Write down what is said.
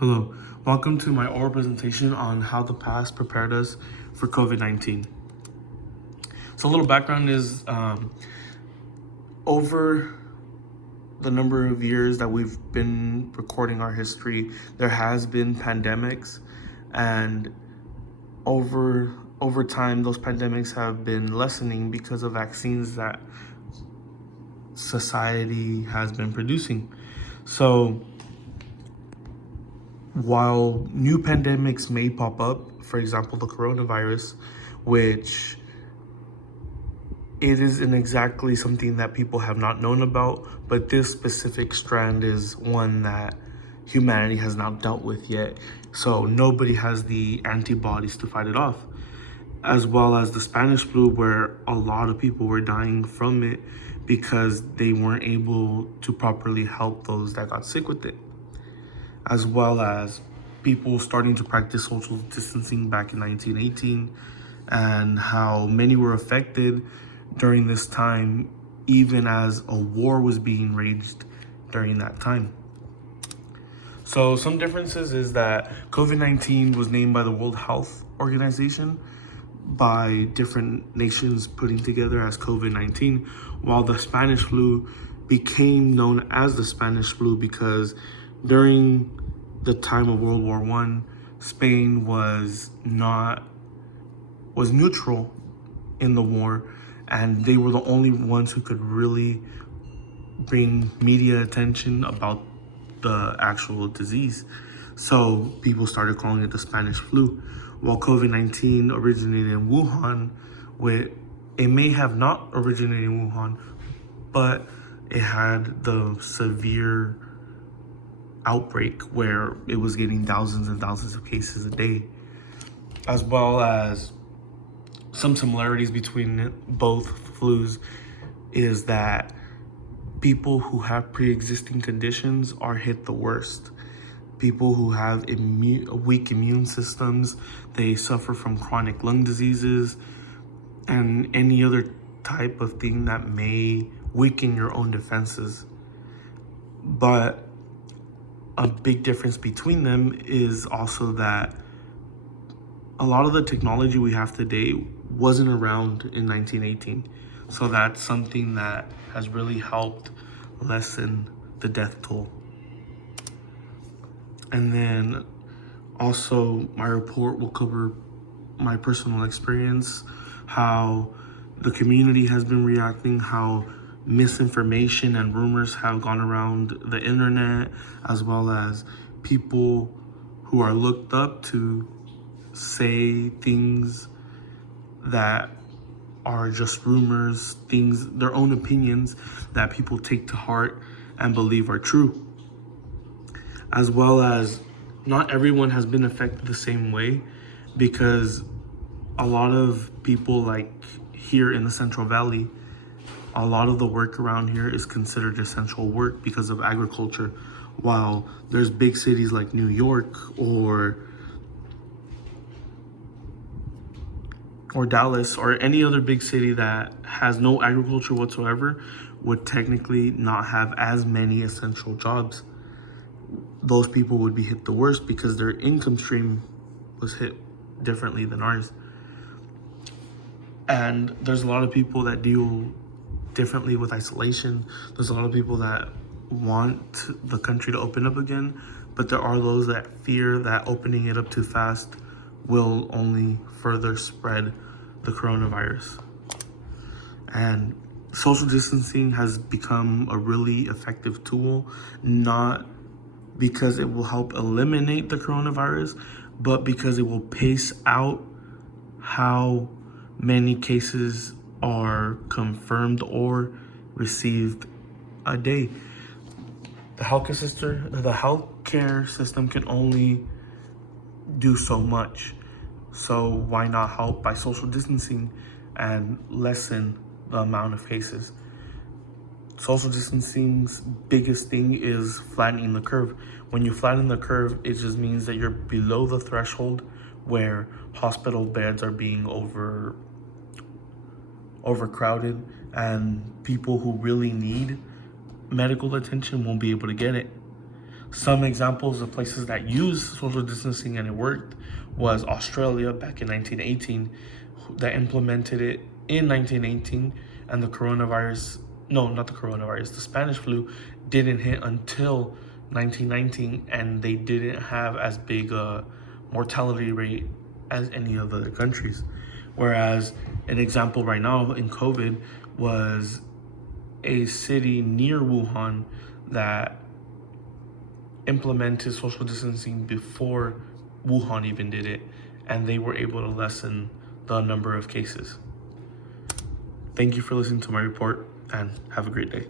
Hello, welcome to my oral presentation on how the past prepared us for COVID-19. So a little background is over the number of years that we've been recording our history, there has been pandemics, and over time those pandemics have been lessening because of vaccines that society has been producing. So while new pandemics may pop up, for example, the coronavirus, which it isn't exactly something that people have not known about, but this specific strand is one that humanity has not dealt with yet. So nobody has the antibodies to fight it off. As well as the Spanish flu, where a lot of people were dying from it because they weren't able to properly help those that got sick with it. As well as people starting to practice social distancing back in 1918, and how many were affected during this time, even as a war was being raged during that time. So some differences is that COVID-19 was named by the World Health Organization by different nations putting together as COVID-19, while the Spanish flu became known as the Spanish flu because during the time of World War I, Spain was neutral in the war, and they were the only ones who could really bring media attention about the actual disease. So people started calling it the Spanish flu. While COVID-19 originated in Wuhan, it may have not originated in Wuhan, but it had the severe outbreak where it was getting thousands and thousands of cases a day, as well as some similarities between both flus is that people who have pre-existing conditions are hit the worst. People who have weak immune systems, they suffer from chronic lung diseases and any other type of thing that may weaken your own defenses. But a big difference between them is also that a lot of the technology we have today wasn't around in 1918. So that's something that has really helped lessen the death toll. And then also my report will cover my personal experience, how the community has been reacting, how misinformation and rumors have gone around the internet, as well as people who are looked up to say things that are just rumors, things, their own opinions that people take to heart and believe are true. As well as not everyone has been affected the same way, because a lot of people, like here in the Central Valley, a lot of the work around here is considered essential work because of agriculture, while there's big cities like New York or Dallas or any other big city that has no agriculture whatsoever would technically not have as many essential jobs. Those people would be hit the worst because their income stream was hit differently than ours. And there's a lot of people that deal differently with isolation. There's a lot of people that want the country to open up again, but there are those that fear that opening it up too fast will only further spread the coronavirus. And social distancing has become a really effective tool, not because it will help eliminate the coronavirus, but because it will pace out how many cases are confirmed or received a day. The healthcare system can only do so much. So why not help by social distancing and lessen the amount of cases? Social distancing's biggest thing is flattening the curve. When you flatten the curve, it just means that you're below the threshold where hospital beds are being overcrowded, and people who really need medical attention won't be able to get it. Some examples of places that used social distancing and it worked was Australia back in 1918, that implemented it in 1918, and the coronavirus, no, not the coronavirus, the Spanish flu didn't hit until 1919, and they didn't have as big a mortality rate as any of the other countries. Whereas an example right now in COVID was a city near Wuhan that implemented social distancing before Wuhan even did it, and they were able to lessen the number of cases. Thank you for listening to my report, and have a great day.